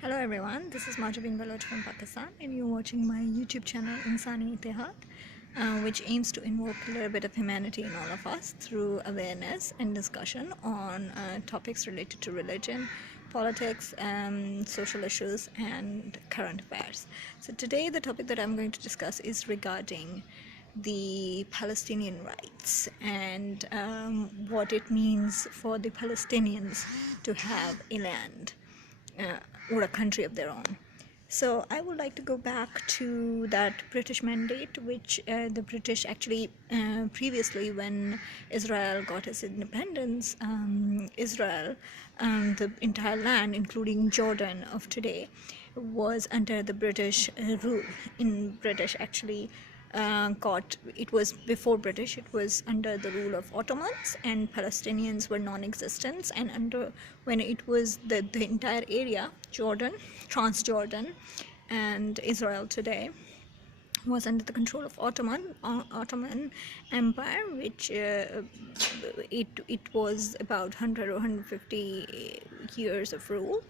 Hello everyone, this is Marjabin Baloch from Pakistan and you're watching my YouTube channel Insani Itihad, which aims to invoke a little bit of humanity in all of us through awareness and discussion on topics related to religion, politics, social issues and current affairs. So today the topic that I'm going to discuss is regarding the Palestinian rights and what it means for the Palestinians to have a land or a country of their own. So I would like to go back to that British mandate, which the British actually previously, when Israel got its independence, Israel, the entire land, including Jordan of today, was under the British rule. In British actually it was before British, it was under the rule of Ottomans, and Palestinians were non-existent, and when it was the entire area, Jordan, Transjordan and Israel today, was under the control of Ottoman Empire, which it was about 100 or 150 years of rule,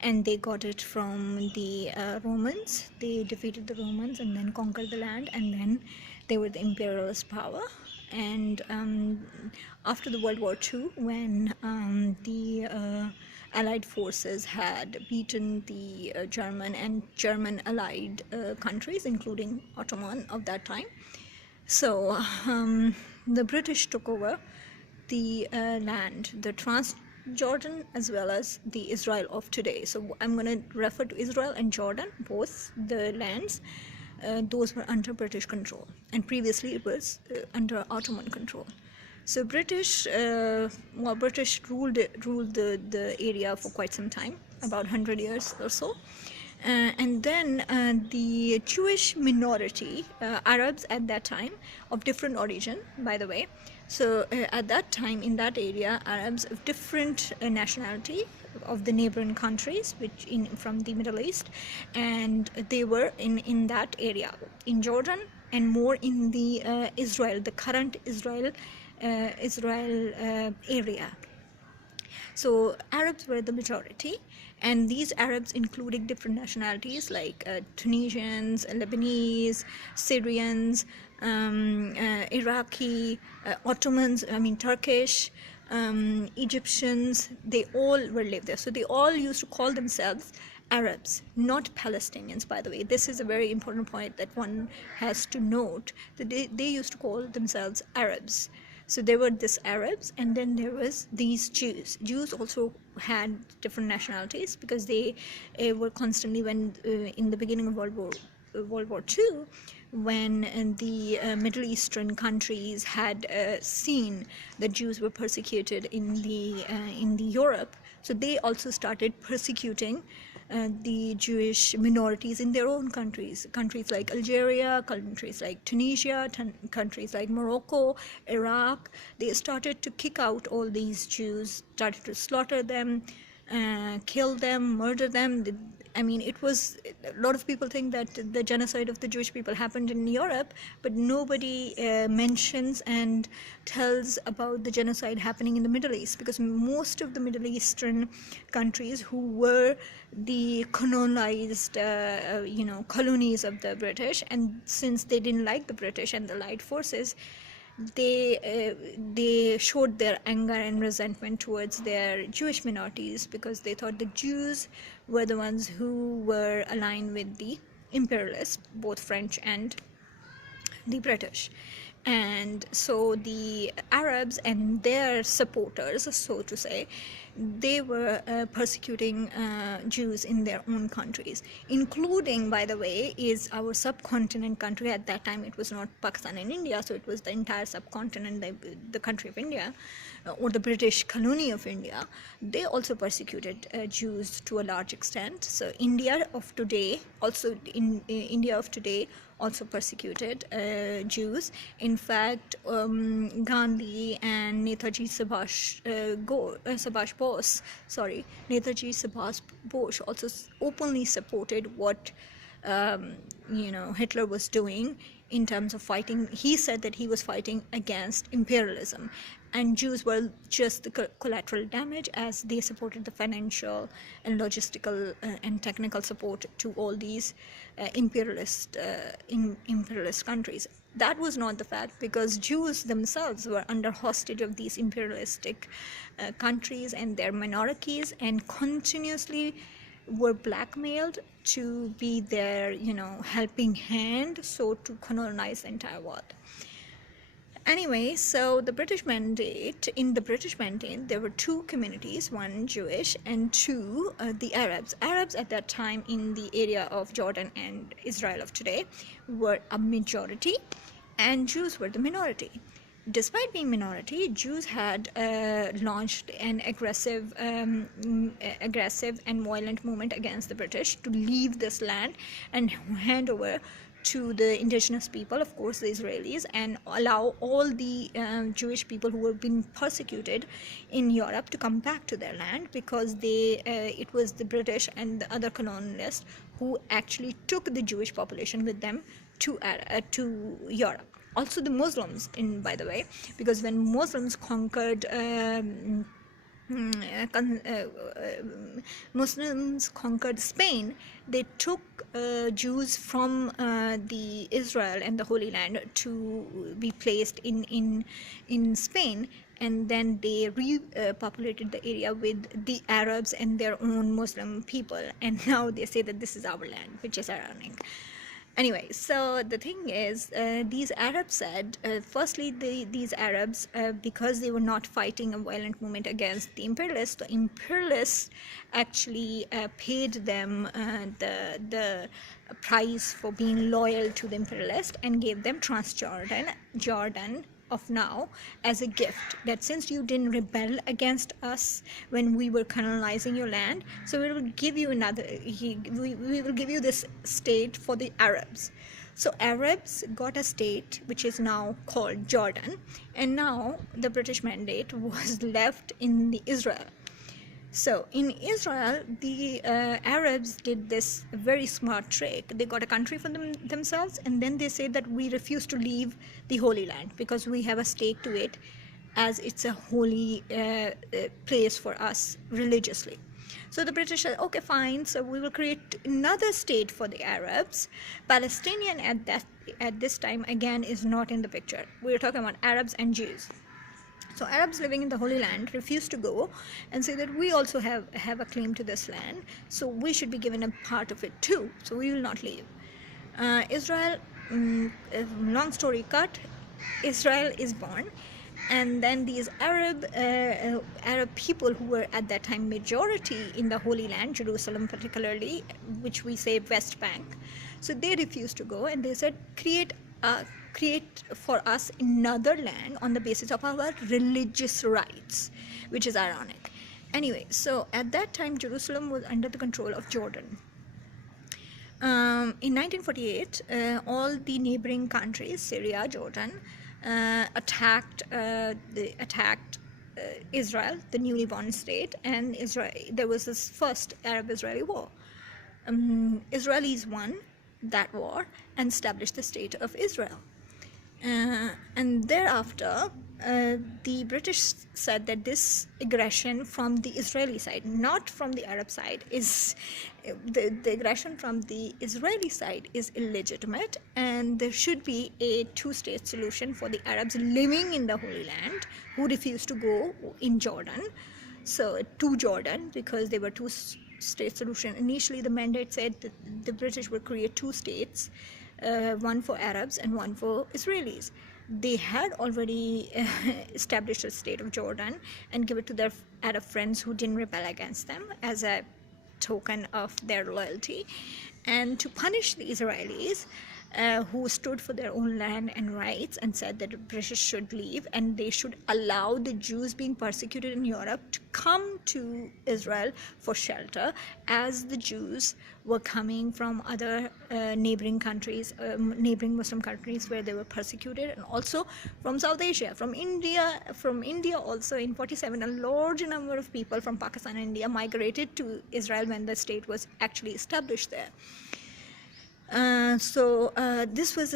and they got it from the Romans. They defeated the Romans and then conquered the land, and then they were the imperialist power. And after the World War II, when the Allied forces had beaten the German and German allied countries, including Ottoman of that time, so the British took over the land, the Transjordan as well as the Israel of today. So I'm going to refer to Israel and Jordan, both the lands. Those were under British control, and previously it was under Ottoman control. So British ruled the area for quite some time, about 100 years or so. And then the Jewish minority, Arabs at that time, of different origin, by the way. So at that time, in that area, Arabs of different nationality of the neighboring countries, from the Middle East, and they were in that area, in Jordan, and more in the Israel, the current Israel area. So Arabs were the majority, and these Arabs included different nationalities like Tunisians, Lebanese, Syrians, Iraqi, Ottomans, Turkish, Egyptians. They all were lived there. So they all used to call themselves Arabs, not Palestinians, by the way. This is a very important point that one has to note, that they used to call themselves Arabs. So there were these Arabs, and then there was these Jews. Jews also had different nationalities, because they were constantly, when in the beginning of World War II, when the Middle Eastern countries had seen that Jews were persecuted in the Europe, so they also started persecuting the Jewish minorities in their own countries like Algeria, countries like Tunisia, countries like Morocco, Iraq. They started to kick out all these Jews, started to slaughter them, kill them, murder them. It was, a lot of people think that the genocide of the Jewish people happened in Europe, but nobody mentions and tells about the genocide happening in the Middle East, because most of the Middle Eastern countries, who were the colonized colonies of the British, and since they didn't like the British and the Allied forces, they showed their anger and resentment towards their Jewish minorities, because they thought the Jews were the ones who were aligned with the imperialists, both French and the British. And so the Arabs and their supporters, so to say, they were persecuting Jews in their own countries, including, by the way, is our subcontinent country. At that time, it was not Pakistan and India, so it was the entire subcontinent, the country of India, or the British colony of India. They also persecuted Jews to a large extent. So India of today also persecuted Jews. In fact, Gandhi and Netaji Subhash Bose also openly supported what Hitler was doing in terms of fighting. He said that he was fighting against imperialism, and Jews were just the collateral damage, as they supported the financial and logistical and technical support to all these imperialist countries. That was not the fact, because Jews themselves were under hostage of these imperialistic countries and their monarchies, and continuously were blackmailed to be their, helping hand, so to colonize the entire world. Anyway, so in the British Mandate, there were two communities, one Jewish and two the Arabs. Arabs at that time in the area of Jordan and Israel of today were a majority, and Jews were the minority. Despite being minority, Jews had launched an aggressive and violent movement against the British to leave this land and hand over to the indigenous people, of course the Israelis, and allow all the Jewish people who were being persecuted in Europe to come back to their land, because it was the British and the other colonialists who actually took the Jewish population with them to Europe. Also the Muslims, by the way, because when Muslims conquered Spain, they took Jews from the Israel and the Holy Land to be placed in Spain, and then they repopulated the area with the Arabs and their own Muslim people, and now they say that this is our land, which is ironic. Anyway, so the thing is, these Arabs said, firstly, these Arabs, because they were not fighting a violent movement against the imperialists actually paid them the price for being loyal to the imperialist, and gave them Jordan of now as a gift, that since you didn't rebel against us when we were colonizing your land, so we will give you we will give you this state for the Arabs. So Arabs got a state which is now called Jordan, and now the British Mandate was left in the Israel. So in Israel, the Arabs did this very smart trick. They got a country for themselves, and then they say that we refuse to leave the Holy Land because we have a stake to it, as it's a holy place for us religiously. So the British said, okay, fine, so we will create another state for the Arabs. Palestinian at this time, again, is not in the picture. We're talking about Arabs and Jews. So Arabs living in the Holy Land refused to go and say that we also have a claim to this land, so we should be given a part of it too, so we will not leave. Israel, long story cut, Israel is born, and then these Arab people who were at that time majority in the Holy Land, Jerusalem particularly, which we say West Bank, so they refused to go, and they said create for us another land on the basis of our religious rights, which is ironic. Anyway, so at that time Jerusalem was under the control of Jordan. In 1948, all the neighboring countries, Syria, Jordan, attacked Israel, the newly born state, and there was this first Arab-Israeli war. Israelis won that war and established the state of Israel. And thereafter, the British said that this aggression from the Israeli side, not from the Arab side, is the aggression from the Israeli side is illegitimate, and there should be a two-state solution for the Arabs living in the Holy Land who refused to go in Jordan. So to Jordan, because they were two-state solution. Initially, the mandate said that the British would create two states, one for Arabs and one for Israelis. They had already established a state of Jordan and give it to their Arab friends who didn't rebel against them as a token of their loyalty, and to punish the Israelis who stood for their own land and rights and said that the British should leave and they should allow the Jews being persecuted in Europe to come to Israel for shelter, as the Jews were coming from other neighboring countries, neighboring Muslim countries where they were persecuted, and also from South Asia, from India also in 47, a large number of people from Pakistan and India migrated to Israel when the state was actually established there. This was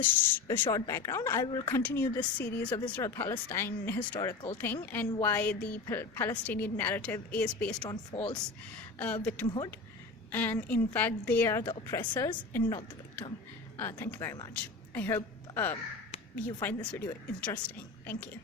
a short background. I will continue this series of Israel-Palestine historical thing and why the Palestinian narrative is based on false victimhood, and in fact they are the oppressors and not the victim. Thank you very much. I hope you find this video interesting. Thank you.